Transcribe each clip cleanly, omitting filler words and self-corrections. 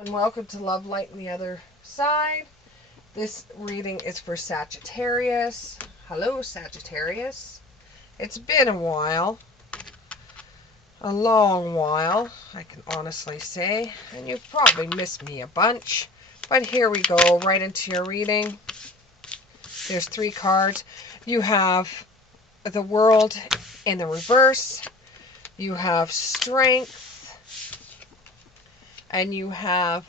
And welcome to Love Light on the Other Side. This reading is for Sagittarius. Hello, Sagittarius. It's been a while. A long while, I can honestly say. And you've probably missed me a bunch. But here we go, right into your reading. There's 3 cards. You have the World in the reverse. You have Strength. And you have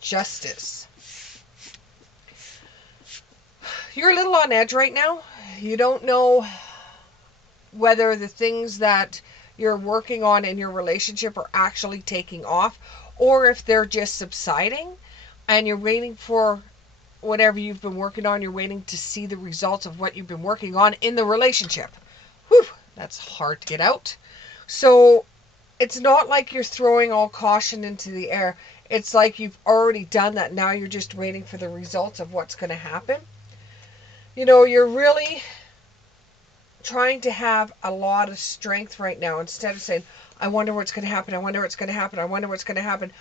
Justice. You're a little on edge right now. You don't know whether the things that you're working on in your relationship are actually taking off or if they're just subsiding and you're waiting for whatever you've been working on. You're waiting to see the results of what you've been working on in the relationship. Whew, that's hard to get out. So it's not like you're throwing all caution into the air. It's like you've already done that. Now you're just waiting for the results of what's going to happen. You know, you're really trying to have a lot of strength right now. Instead of saying, I wonder what's going to happen, I wonder what's going to happen, I wonder what's going to happen.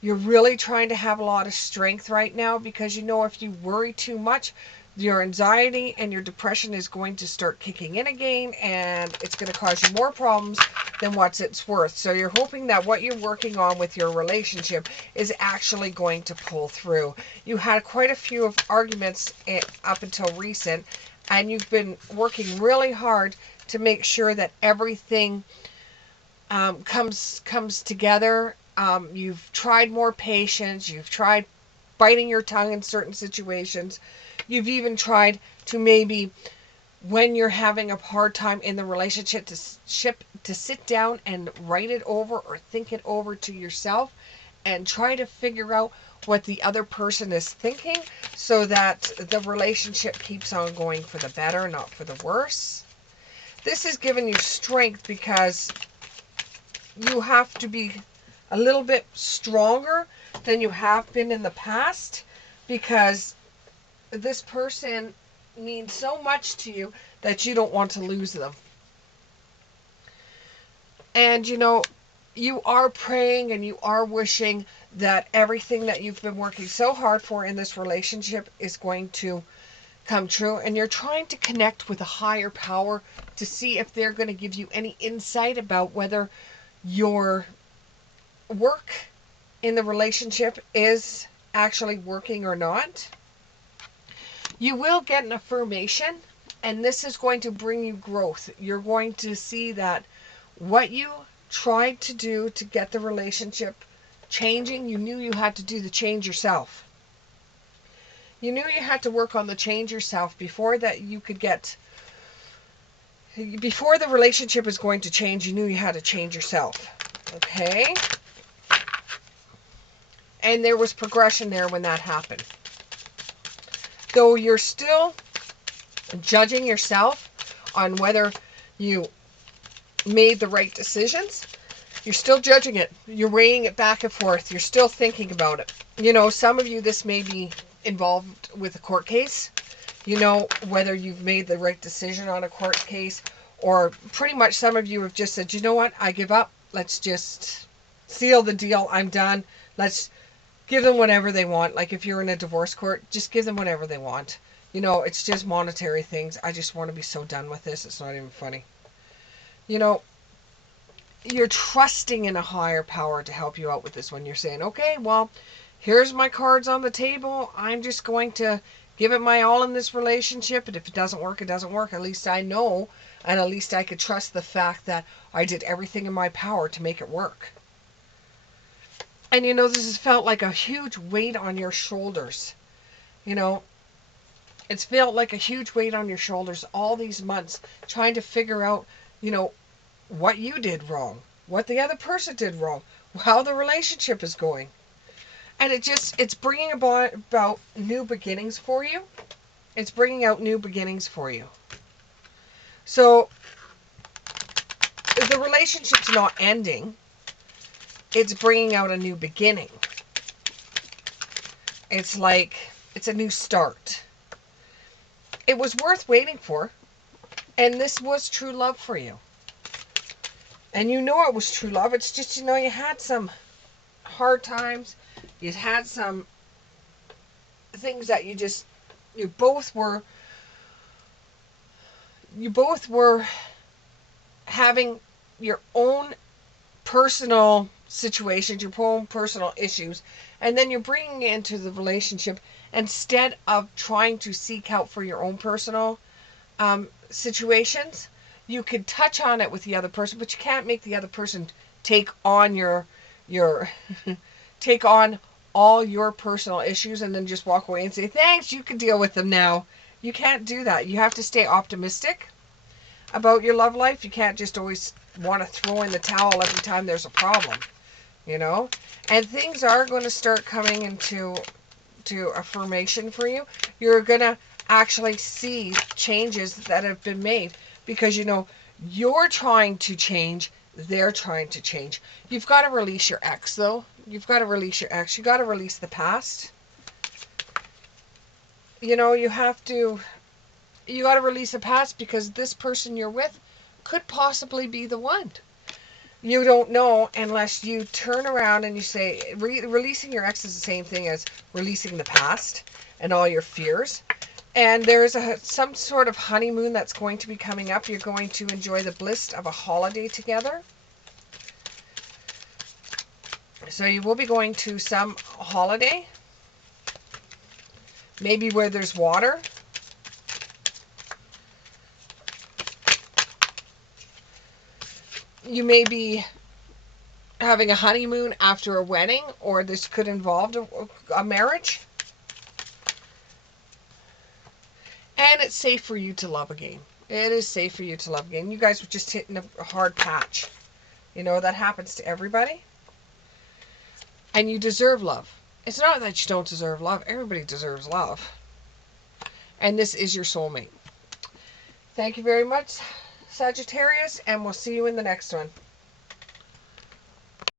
You're really trying to have a lot of strength right now because you know if you worry too much, your anxiety and your depression is going to start kicking in again, and it's going to cause you more problems than what it's worth. So you're hoping that what you're working on with your relationship is actually going to pull through. You had quite a few of arguments up until recent, and you've been working really hard to make sure that everything comes together. You've tried more patience. You've tried biting your tongue in certain situations. You've even tried to maybe, when you're having a hard time in the relationship, to sit down and write it over or think it over to yourself and try to figure out what the other person is thinking so that the relationship keeps on going for the better, not for the worse. This has given you strength because you have to be a little bit stronger than you have been in the past because this person means so much to you that you don't want to lose them. And you know, you are praying and you are wishing that everything that you've been working so hard for in this relationship is going to come true. And you're trying to connect with a higher power to see if they're going to give you any insight about whether your work in the relationship is actually working or not. You will get an affirmation, and this is going to bring you growth. You're going to see that what you tried to do to get the relationship changing, you knew you had to do the change yourself. You knew you had to work on the change yourself before that you could get, before the relationship is going to change, you knew you had to change yourself. Okay? And there was progression there when that happened. Though you're still judging yourself on whether you made the right decisions, you're still judging it. You're weighing it back and forth. You're still thinking about it. You know, some of you, this may be involved with a court case. You know, whether you've made the right decision on a court case, or pretty much some of you have just said, you know what, I give up. Let's just seal the deal. I'm done. Let's give them whatever they want. Like if you're in a divorce court, just give them whatever they want. You know, it's just monetary things. I just want to be so done with this. It's not even funny. You know, you're trusting in a higher power to help you out with this one. You're saying, okay, well, here's my cards on the table. I'm just going to give it my all in this relationship. And if it doesn't work, it doesn't work. At least I know, and at least I could trust the fact that I did everything in my power to make it work. And you know, this has felt like a huge weight on your shoulders. You know, it's felt like a huge weight on your shoulders all these months trying to figure out, you know, what you did wrong, what the other person did wrong, how the relationship is going. And it's bringing about new beginnings for you. It's bringing out new beginnings for you. So the relationship's not ending. It's bringing out a new beginning. It's like it's a new start. It was worth waiting for. And this was true love for you. And you know it was true love. It's just, you know, you had some hard times. You had some things that you both were having your own personal situations, your own personal issues, and then you're bringing it into the relationship instead of trying to seek out for your own personal situations. You could touch on it with the other person, but you can't make the other person take on your take on all your personal issues and then just walk away and say, thanks, you can deal with them now. You can't do that. You have to stay optimistic about your love life. You can't just always want to throw in the towel every time there's a problem, you know? And things are going to start coming into affirmation for you. You're going to actually see changes that have been made because, you're trying to change, they're trying to change. You've got to release your ex, though. You've got to release your ex. You got to release the past. You got to release the past because this person you're with could possibly be the one. You don't know unless you turn around and you say, releasing your ex is the same thing as releasing the past and all your fears. And there's some sort of honeymoon that's going to be coming up. You're going to enjoy the bliss of a holiday together. So you will be going to some holiday, maybe where there's water. You may be having a honeymoon after a wedding, or this could involve a marriage. And it's safe for you to love again. It is safe for you to love again. You guys were just hitting a hard patch. That happens to everybody. And you deserve love. It's not that you don't deserve love. Everybody deserves love. And this is your soulmate. Thank you very much, Sagittarius, and we'll see you in the next one.